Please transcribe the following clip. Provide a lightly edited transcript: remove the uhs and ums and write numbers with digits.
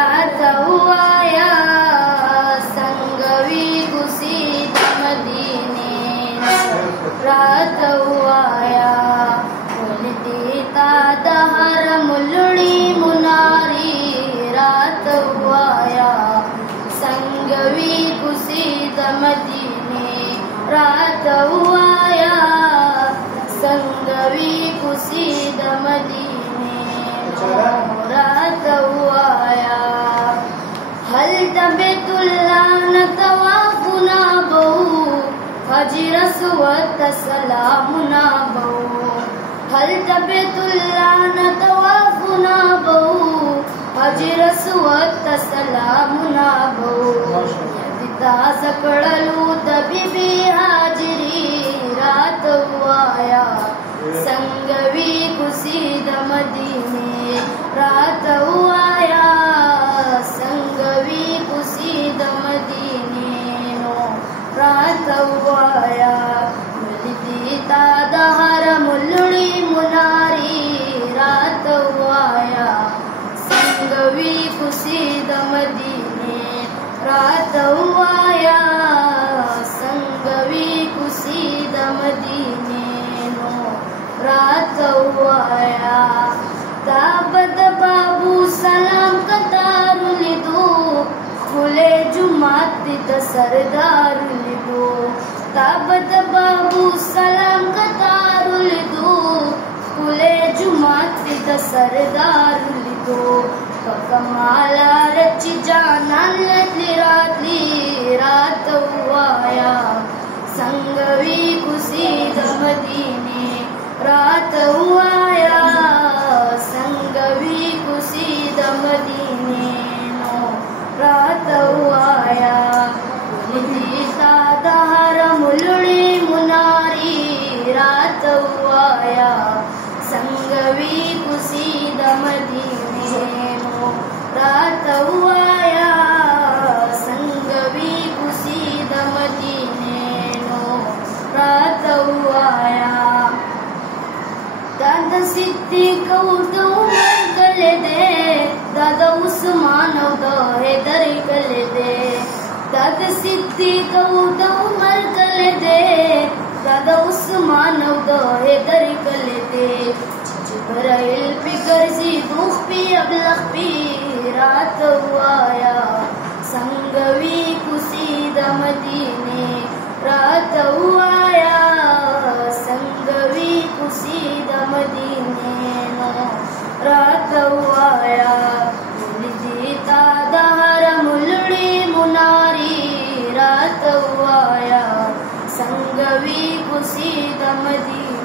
रात आया संगवी गुसीद मदीने रात आया बोलती तादहर मुलड़ी मुनारी रात आया संगवी गुसीद मदीने रात आया संगवी गुसीद मदीने रात आया हल तबेतुल्ला न तवाफुना बहु हजी रसवत सलामुना बहु हल तबेतुल्ला न तवाफुना बहु हजी रसवत सलामुना बहु यदिता सकळलू तबिबी हाजरी रात आया संगवी कुसीद मदीने रात आया संगवी कुसीद मदीने नो रात आया मुलती तादहर मुलड़ी मुनारी रात आया संगवी कुसीद मदीने रात आया संगवी कुसीद मदीने नो रात आया ताबद बाबू सलाम कतारुलिदो खुले जुमात तिथ सरदारुलिदो ताबद बाबू सलाम कतारुलिदो खुले जुमात तिथ सरदारुलिदो कमाला रची जानातली रातली रात आया संगवी कुसीद मदीने रात आया संगवी कुसीद मदीने नो रात आया मुलती तादहर मुलड़ी मुनारी रात आया संगवी कुसीद मदीने नो रात आया संगवी कुसीद मदीने नो रात आया दादा सिद्दीक उदो गले दे दादा उस्मान उदो हैदर गले दे दादा सिद्दीक उदो गले दे दादा उस्मान उदो हैदर गले दे जिब्राइल फिकर सी दुख पी अबलख पी रात आया संगवी कुसीद मदीने रात आया संगवी कुसीद मदीने नो रात आया मुलती तादहर मुलड़ी मुनारी रात आया संगवी कुसीद मदीने